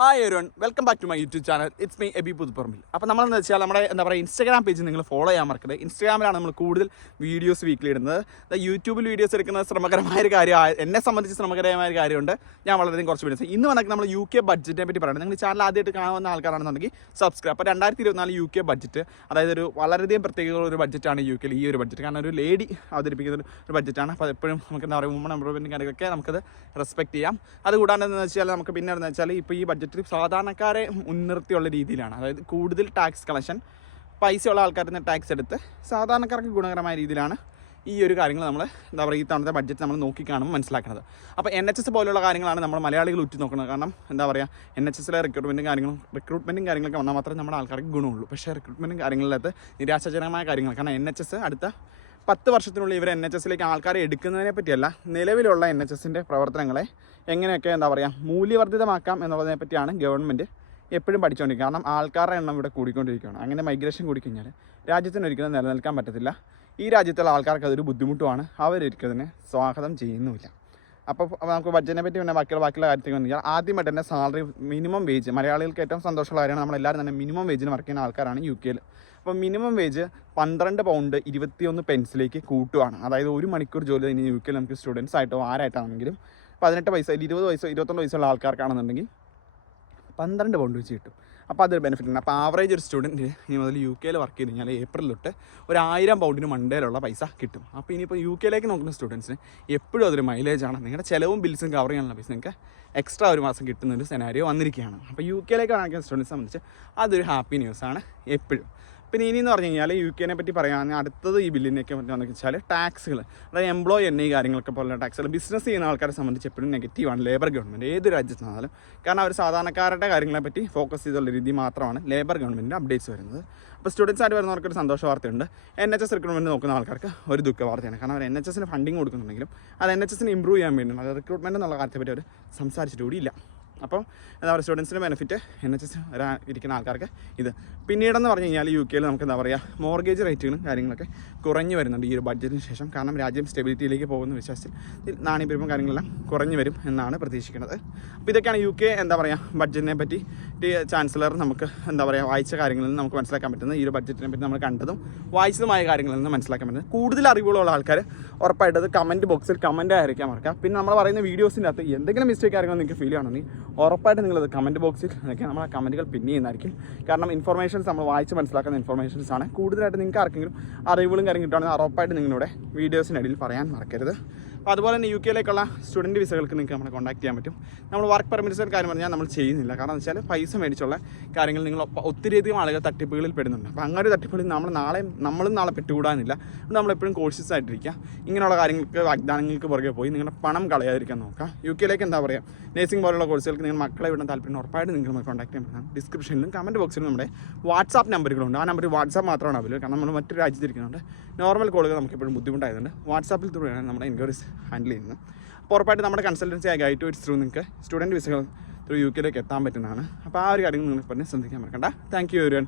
Hi everyone, welcome back to my YouTube channel. It's me Aby Puthuparambil. അപ്പോൾ നമ്മളെന്ന് വെച്ചാൽ നമ്മുടെ ഇൻസ്റ്റാഗ്രാം പേജ് നിങ്ങൾ ഫോളോ ചെയ്യാൻ മറക്കരുത്. ഇൻസ്റ്റാഗ്രാമിലാണ് നമ്മൾ കൂടുതൽ വീഡിയോസ് വീക്കിലി ഇടുന്നത്. യൂട്യൂബിൽ വീഡിയോസ് എടുക്കുന്നത് ശ്രമകരമായ ഒരു കാര്യം, എന്നെ സംബന്ധിച്ച് ശ്രമകരമായ ഒരു കാര്യമുണ്ട്. ഞാൻ വളരെയധികം കുറച്ച് വീഡിയോസ് ഇന്ന് വന്നിട്ട് നമ്മൾ UK ബഡ്ജറ്റിനെ പറ്റി പറയുന്നത്. നിങ്ങൾ ചാനൽ ആദ്യമായിട്ട് കാണുന്ന ആൾക്കാരാണെന്നുണ്ടെങ്കിൽ സബ്സ്ക്രൈബ്. അപ്പോൾ 2024 UK ബഡ്ജറ്റ്, അതായത് ഒരു വളരെയധികം പ്രത്യേക ഒരു ബഡ്ജറ്റാണ് UK ഈ ഒരു ബഡ്ജറ്റ്. കാരണം ഒരു ലേഡി അവതരിപ്പിക്കുന്ന ഒരു ബഡ്ജറ്റാണ്. അപ്പോൾ എപ്പോഴും നമുക്ക് എന്താ പറയുക, വുമൺ എംപവർമെൻറ്റ് കാര്യങ്ങളൊക്കെ നമുക്കത് റെസ്പെക്ട് ചെയ്യാം. അതുകൂടാണ്ട് എന്ന് വെച്ചാൽ നമുക്ക് പിന്നെ എന്ന് വെച്ചാൽ ഇപ്പോൾ ഈ ബഡ്ജറ്റ് സാധാരണക്കാരെ മുൻനിർത്തിയുള്ള രീതിയിലാണ്. അതായത് കൂടുതൽ ടാക്സ് കളക്ഷൻ, പൈസയുള്ള ആൾക്കാരിൽ നിന്ന് ടാക്സ് എടുത്ത് സാധാരണക്കാർക്ക് ഗുണകരമായ രീതിയിലാണ് ഈ ഒരു കാര്യങ്ങൾ നമ്മൾ എന്താ പറയുക ഈ തവണത്തെ ബഡ്ജറ്റ് നമ്മൾ നോക്കിക്കാണുമ്പോൾ മനസ്സിലാക്കുന്നത്. അപ്പോൾ NHS പോലുള്ള കാര്യങ്ങളാണ് നമ്മൾ മലയാളികൾ ഉറ്റു നോക്കുന്നത്. കാരണം എന്താ പറയുക, NHSലെ റിക്രൂട്ട്മെൻറ്റും കാര്യങ്ങളൊക്കെ വന്നാൽ മാത്രമേ നമ്മുടെ ആൾക്കാർക്ക് ഗുണമുള്ളൂ. പക്ഷേ റിക്രൂട്ട്മെൻറ്റും കാര്യങ്ങളിലകത്ത് നിരാശാജനകമായ കാര്യങ്ങൾ. കാരണം NHS അടുത്ത 10 വർഷത്തിനുള്ളിൽ ഇവർ NHSലേക്ക് ആൾക്കാരെ എടുക്കുന്നതിനെ പറ്റിയല്ല, നിലവിലുള്ള NHSൻ്റെ പ്രവർത്തനങ്ങളെ എങ്ങനെയൊക്കെ എന്താ പറയുക മൂല്യവർദ്ധിതമാക്കാം എന്നുള്ളതിനെ പറ്റിയാണ് ഗവൺമെൻറ് എപ്പോഴും പഠിച്ചുകൊണ്ടിരിക്കുക. കാരണം ആൾക്കാരുടെ എണ്ണം ഇവിടെ കൂടിക്കൊണ്ടിരിക്കുകയാണ്. അങ്ങനെ മൈഗ്രേഷൻ കൂടിക്കഴിഞ്ഞാൽ രാജ്യത്തിന് ഒരിക്കലും നിലനിൽക്കാൻ പറ്റത്തില്ല. ഈ രാജ്യത്തുള്ള ആൾക്കാർക്ക് അതൊരു ബുദ്ധിമുട്ടുമാണ്. അവരൊരിക്കലും സ്വാഗതം ചെയ്യുന്നുമില്ല. അപ്പോൾ നമുക്ക് ബഡ്ജറ്റിനെ പറ്റി പിന്നെ ബാക്കിയുള്ള കാര്യത്തിൽ വന്നാൽ ആദ്യമായിട്ട് തന്നെ സാലറി മിനിമം വേജ്, മലയാളികൾക്ക് ഏറ്റവും സന്തോഷമുള്ള കാര്യമാണ്. നമ്മളെല്ലാവരും തന്നെ മിനിമം വേജിന് വർക്ക് ചെയ്യുന്ന ആൾക്കാരാണ് UK. അപ്പോൾ മിനിമം വേജ് £12.21 കൂട്ടുവാണ്. അതായത് ഒരു മണിക്കൂർ ജോലി കഴിഞ്ഞ് UK നമുക്ക് സ്റ്റുഡൻസ് ആയിട്ടോ ആരായിട്ടാണെങ്കിലും 18 വയസ്സ് 20 വയസ്സോ 21 വയസ്സുള്ള ആൾക്കാർക്കാണെന്നുണ്ടെങ്കിൽ £12 വെച്ച് കിട്ടും. അപ്പോൾ അതൊരു ബെനിഫിറ്റ് ഉണ്ട്. അപ്പോൾ ആവറേജ് ഒരു സ്റ്റുഡൻറ്റ് ഇനി മുതൽ UK വർക്ക് ചെയ്ത് കഴിഞ്ഞാൽ ഏപ്രിൽ തൊട്ട് ഒരു £1000 മണ്ടയിലുള്ള പൈസ കിട്ടും. അപ്പോൾ ഇനിയിപ്പോൾ UK നോക്കുന്ന സ്റ്റുഡൻസിന് എപ്പോഴും അതൊരു മൈലേജാണ്. നിങ്ങളുടെ ചിലവും ബിൽസും കവർ ചെയ്യാനുള്ള പൈസ നിങ്ങൾക്ക് എക്സ്ട്രാ ഒരു മാസം കിട്ടുന്നൊരു സെനാരിയോ വന്നിരിക്കുകയാണ്. അപ്പോൾ UK കാണിക്കുന്ന സ്റ്റുഡൻസിനെ സംബന്ധിച്ച് അതൊരു ഹാപ്പി ന്യൂസാണ് എപ്പോഴും. പിന്നെ ഇനിയെന്ന് പറഞ്ഞു കഴിഞ്ഞാൽ UK പറ്റി പറയുകയാണെങ്കിൽ അടുത്തത് ഈ ബില്ലിനൊക്കെ പറ്റുമെന്ന് വെച്ചാൽ ടാക്സുകൾ, അതായത് എംപ്ലോയി NI കാര്യങ്ങളൊക്കെ പോലുള്ള ടാക്സുകൾ ബിസിനസ് ചെയ്യുന്ന ആൾക്കാരെ സംബന്ധിച്ച് എപ്പോഴും നെഗറ്റീവാണ് ലേബർ ഗവൺമെൻറ് ഏത് രാജ്യത്താണെങ്കിലും. കാരണം അവർ സാധാരണക്കാരുടെ കാര്യങ്ങളെ പറ്റി ഫോക്കസ് ചെയ്തുള്ള രീതി മാത്രമാണ് ലേബർ ഗവൺമെൻറ്റിൻ്റെ അപ്ഡേറ്റ്സ് വരുന്നത്. അപ്പോൾ സ്റ്റുഡൻസായിട്ട് വരുന്നവർക്കൊരു സന്തോഷ വാർത്തയുണ്ട്. NHS റിക്രൂട്ട്മെൻറ്റ് നോക്കുന്ന ആൾക്കാർക്ക് ഒരു ദുഃഖ വാർത്തയാണ്. കാരണം അവർ NHSന് ഫണ്ടിങ് കൊടുക്കുന്നുണ്ടെങ്കിലും അത് NHSന് ഇമ്പ്രൂവ് ചെയ്യാൻ വേണ്ടിയാണ്. അത് റിക്രൂട്ട്മെൻറ്റ് എന്നുള്ള കാര്യത്തെപ്പറ്റി അവർ സംസാരിച്ചിട്ട് കൂടിയില്ല. അപ്പോൾ എന്താ പറയുക, സ്റ്റുഡൻസിന് ബെനിഫിറ്റ്, NHS ഇരിക്കുന്ന ആൾക്കാർക്ക് ഇത്. പിന്നീടെന്ന് പറഞ്ഞു കഴിഞ്ഞാൽ UK നമുക്ക് എന്താ പറയുക മോർഗേജ് റേറ്റുകളും കാര്യങ്ങളൊക്കെ കുറഞ്ഞു വരുന്നുണ്ട് ഈ ഒരു ബഡ്ജറ്റിന് ശേഷം. കാരണം രാജ്യം സ്റ്റെബിലിറ്റിയിലേക്ക് പോകുന്ന വിശ്വാസത്തിൽ നാണ്യപ്പെരുപ്പം കാര്യങ്ങളെല്ലാം കുറഞ്ഞു വരും എന്നാണ് പ്രതീക്ഷിക്കുന്നത്. അപ്പോൾ ഇതൊക്കെയാണ് UK എന്താ പറയുക ബഡ്ജറ്റിനെ പറ്റി ചാൻസലർ നമുക്ക് എന്താ പറയുക വായിച്ച കാര്യങ്ങളിൽ നിന്ന് നമുക്ക് മനസ്സിലാക്കാൻ പറ്റുന്നത്. ഈ ഒരു ബഡ്ജറ്റിനെ പറ്റി നമ്മൾ കണ്ടതും വായിച്ചതുമായ കാര്യങ്ങളിൽ നിന്ന് മനസ്സിലാക്കാൻ പറ്റുന്നത്. കൂടുതൽ അറിവുകളുള്ള ആൾക്കാർ ഉറപ്പായിട്ടത് കമൻറ്റ് ബോക്സിൽ കമൻറ്റ് അയക്കാൻ മറക്കാം. പിന്നെ നമ്മൾ പറയുന്ന വീഡിയോസിൻ്റെ അകത്ത് എന്തെങ്കിലും മിസ്റ്റേക്ക് കാര്യങ്ങൾ നിങ്ങൾക്ക് ഫീൽ ചെയ്യണമെങ്കിൽ ഉറപ്പായിട്ട് നിങ്ങളത് കമൻറ്റ് ബോക്സിൽ അതൊക്കെ നമ്മൾ ആ കമൻറ്റുകൾ പിൻ ചെയ്യുന്നതായിരിക്കും. കാരണം ഇൻഫർമേഷൻസ് നമ്മൾ വായിച്ച് മനസ്സിലാക്കുന്ന ഇൻഫർമേഷൻസ് ആണ്. കൂടുതലായിട്ട് നിങ്ങൾക്ക് ആർക്കെങ്കിലും അറിവുകളും കാര്യം കിട്ടുകയാണെങ്കിൽ ഉറപ്പായിട്ട് നിങ്ങളുടെ വീഡിയോസിനിടയിൽ പറയാൻ മറക്കരുത്. അപ്പോൾ അതുപോലെ തന്നെ UK സ്റ്റുഡൻറ്റ് വിസകൾക്ക് നിങ്ങൾക്ക് നമ്മളെ കോൺടാക്ട് ചെയ്യാൻ പറ്റും. നമ്മൾ വർക്ക് പെർമിറ്റ്സിൻ്റെ കാര്യം പറഞ്ഞാൽ നമ്മൾ ചെയ്യുന്നില്ല. കാരണം എന്ന് വെച്ചാൽ പൈസ മേടിച്ചുള്ള കാര്യങ്ങൾ നിങ്ങൾ ഒത്തിരിയധികം ആളുകൾ തട്ടിപ്പുകളിൽ പെടുന്നുണ്ട്. അപ്പോൾ അങ്ങനെ ഒരു തട്ടിപ്പുകളിൽ നമ്മളും നാളെ പെട്ടുകൂടാനില്ല. നമ്മളെപ്പോഴും കോഴ്സസ് ആയിട്ടിരിക്കുക. ഇങ്ങനെയുള്ള കാര്യങ്ങൾക്ക് വാഗ്ദാനങ്ങൾക്ക് പുറകെ പോയി നിങ്ങളുടെ പണം കളയാതിരിക്കാൻ നോക്കുക. UK എന്താ പറയുക നേഴ്സിംഗ് പോലുള്ള കോഴ്സുകൾക്ക് നിങ്ങൾ മക്കളെ വിടാൻ താല്പര്യം ഉറപ്പായിട്ട് നിങ്ങൾ നമ്മൾ കോൺടാക്ട് ചെയ്യാൻ പറ്റും. ഡിസ്ക്രിപ്ഷനിലും കമൻറ്റ് ബോക്സിലും നമ്മുടെ വാട്സാപ്പ് നമ്പറുകളുണ്ട്. ആ നമ്പർ വാട്സാപ്പ് മാത്രമാണ് അവൈലബിൾ. കാരണം നമ്മൾ മറ്റൊരു രാജ്യത്തിരിക്കുന്നുണ്ട്. നോർമൽ കോളുകൾ നമുക്ക് എപ്പോഴും ബുദ്ധിമുട്ടായതുകൊണ്ട് വാട്സാപ്പിൽ ത്രൂയാണ് നമ്മുടെ എൻക്വയറീസ് ഹാൻഡിൽ ചെയ്യുന്നത്. അപ്പോൾ ഉറപ്പായിട്ട് നമ്മുടെ കൺസൾട്ടൻസി ആയ ഗൈഡ് ടു ഇറ്റ്സ് ത്രൂ നിങ്ങൾക്ക് സ്റ്റുഡൻറ്റ് വിസകൾ ത്രൂ UK എത്താൻ പറ്റുന്നതാണ്. അപ്പോൾ ആ ഒരു കാര്യം നിങ്ങൾ പറഞ്ഞ് ശ്രദ്ധിക്കാൻ മറക്കണ്ട. Thank you everyone.